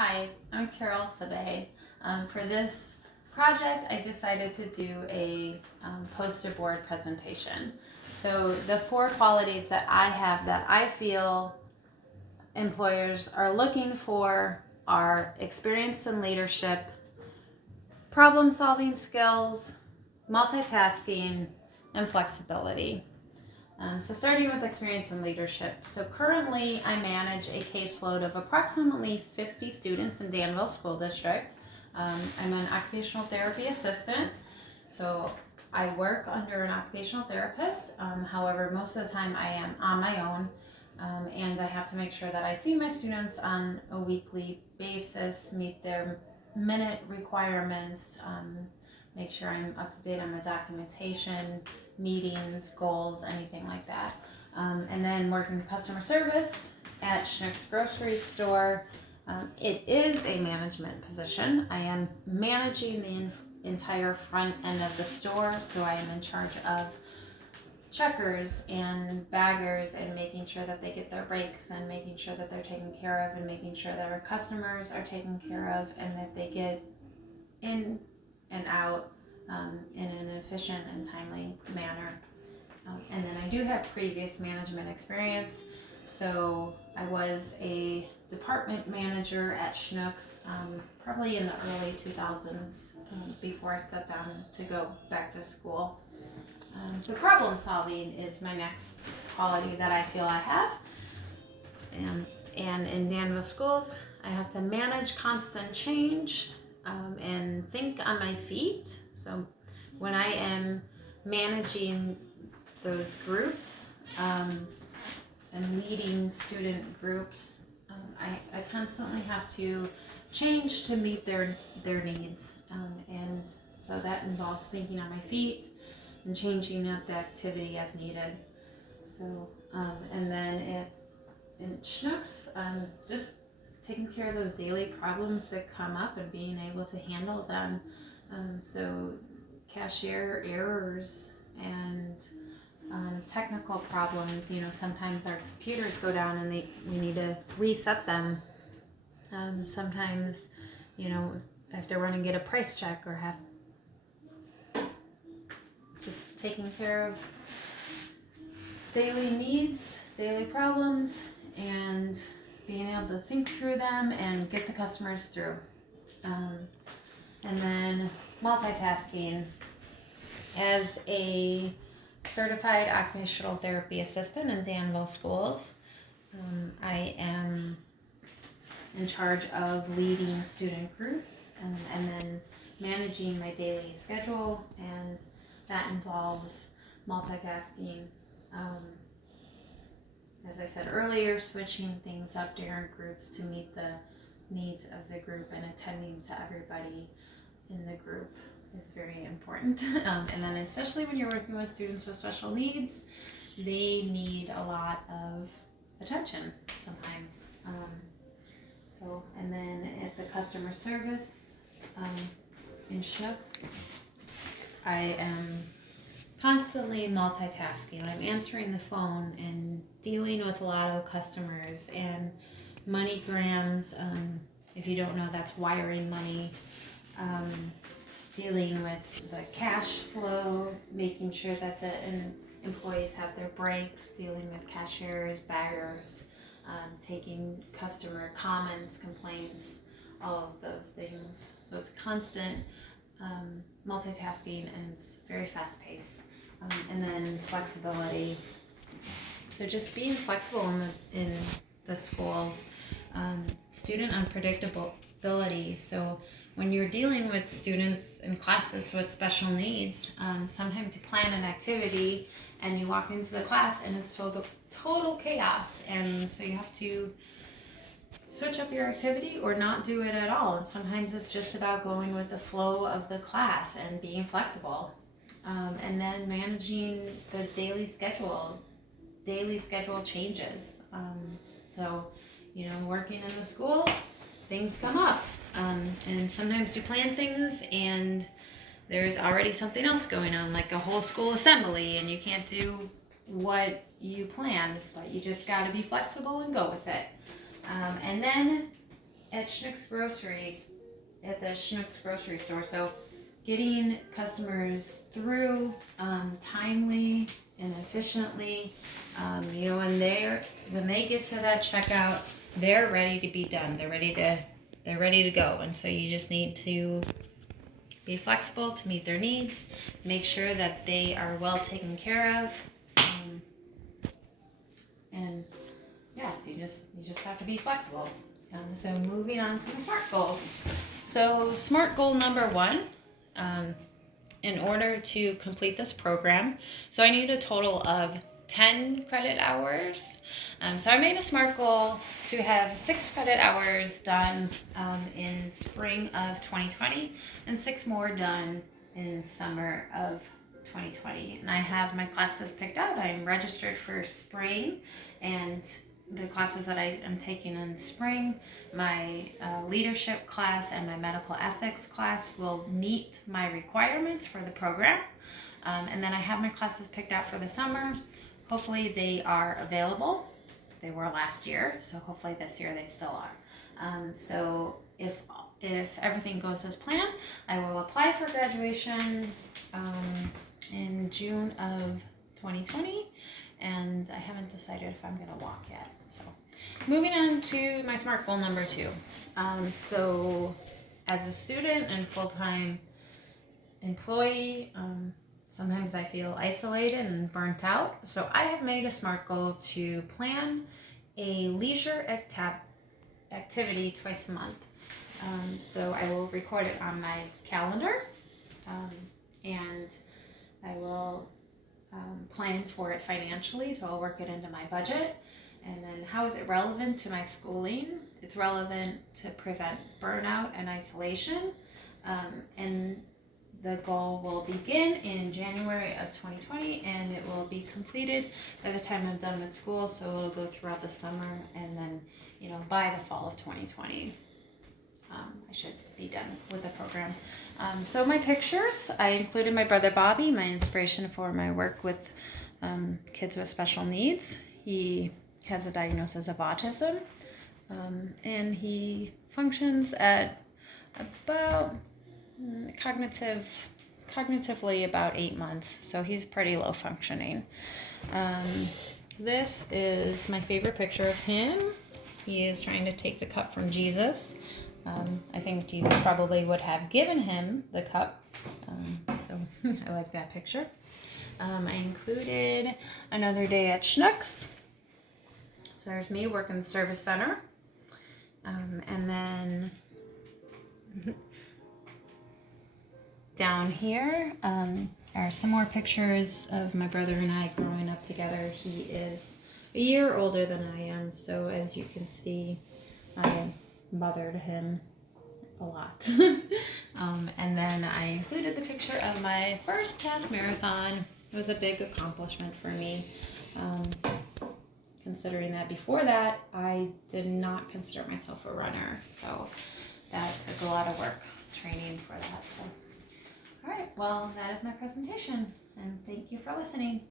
Hi, I'm Carol Sabay. For this project, I decided to do a poster board presentation. So the four qualities that I have that I feel employers are looking for are experience in leadership, problem solving skills, multitasking, and flexibility. So starting with experience in leadership. So currently I manage a caseload of approximately 50 students in Danville School District. I'm an occupational therapy assistant. So I work under an occupational therapist. However, most of the time I am on my own. And I have to make sure that I see my students on a weekly basis, meet their minute requirements, make sure I'm up to date on my documentation, meetings, goals, anything like that. And then working customer service at Schnucks grocery store. It is a management position. I am managing the entire front end of the store, so I am in charge of checkers and baggers and making sure that they get their breaks and making sure that they're taken care of and making sure that our customers are taken care of and that they get in and out in an efficient and timely manner. And then I do have previous management experience. So I was a department manager at Schnucks probably in the early 2000s before I stepped down to go back to school. So problem solving is my next quality that I feel I have. And in Danville schools, I have to manage constant change and think on my feet. So when I am managing those groups and leading student groups, I constantly have to change to meet their needs. And so that involves thinking on my feet and changing up the activity as needed. So, and then in Schnucks, just taking care of those daily problems that come up and being able to handle them. So cashier errors and technical problems, sometimes our computers go down and we need to reset them. Sometimes, I have to run and get a price check or have just taking care of daily needs, daily problems, and being able to think through them and get the customers through. And then multitasking. As a certified occupational therapy assistant in Danville schools, I am in charge of leading student groups and then managing my daily schedule, and that involves multitasking. As I said earlier, switching things up during groups to meet the needs of the group and attending to everybody in the group is very important. And then especially when you're working with students with special needs, they need a lot of attention sometimes. And then at the customer service in Schnucks, I am constantly multitasking. I'm answering the phone and dealing with a lot of customers and MoneyGrams. If you don't know, that's wiring money. Dealing with the cash flow, making sure that the employees have their breaks, dealing with cashiers, baggers, taking customer comments, complaints, all of those things. So it's constant multitasking and it's very fast paced. And then flexibility. So just being flexible in the schools. Student unpredictability. So when you're dealing with students in classes with special needs, sometimes you plan an activity and you walk into the class and it's total chaos. And so you have to switch up your activity or not do it at all. And sometimes it's just about going with the flow of the class and being flexible. And then managing the daily schedule changes. So, working in the schools, things come up. And sometimes you plan things and there's already something else going on, like a whole school assembly, and you can't do what you planned, but you just got to be flexible and go with it. And then at Schnucks Groceries, at the Schnucks grocery store. So getting customers through timely and efficiently. When they get to that checkout, they're ready to be done. They're ready to go. And so you just need to be flexible to meet their needs. Make sure that they are well taken care of. And yes, you just have to be flexible. So moving on to my SMART goals. So SMART goal number 1, in order to complete this program, so I need a total of 10 credit hours. So I made a SMART goal to have 6 credit hours done in spring of 2020 and 6 more done in summer of 2020. And I have my classes picked out. I'm registered for spring, and the classes that I am taking in spring, my leadership class and my medical ethics class will meet my requirements for the program. And then I have my classes picked out for the summer. Hopefully they are available. They were last year, so hopefully this year they still are. So if everything goes as planned, I will apply for graduation in June of 2020, and I haven't decided if I'm going to walk yet. So moving on to my SMART goal number 2. So as a student and full-time employee, sometimes I feel isolated and burnt out. So I have made a SMART goal to plan a leisure activity twice a month. So I will record it on my calendar, and I will plan for it financially, so I'll work it into my budget. And then how is it relevant to my schooling? It's relevant to prevent burnout and isolation. And the goal will begin in January of 2020, and it will be completed by the time I'm done with school, so it'll go throughout the summer, and then, by the fall of 2020, I should be done with the program. So my pictures, I included my brother Bobby, my inspiration for my work with kids with special needs. He has a diagnosis of autism, and he functions at about cognitively about 8 months, so he's pretty low functioning. This is my favorite picture of him. He is trying to take the cup from Jesus. I think Jesus probably would have given him the cup, so I like that picture. I included another day at Schnucks. So there's me working the service center, and then down here are some more pictures of my brother and I growing up together. He is a year older than I am, so as you can see, I mothered him a lot. And then I included the picture of my first half marathon. It was a big accomplishment for me, considering that before that I did not consider myself a runner, so that took a lot of work training for that. So all right, well, that is my presentation, and thank you for listening.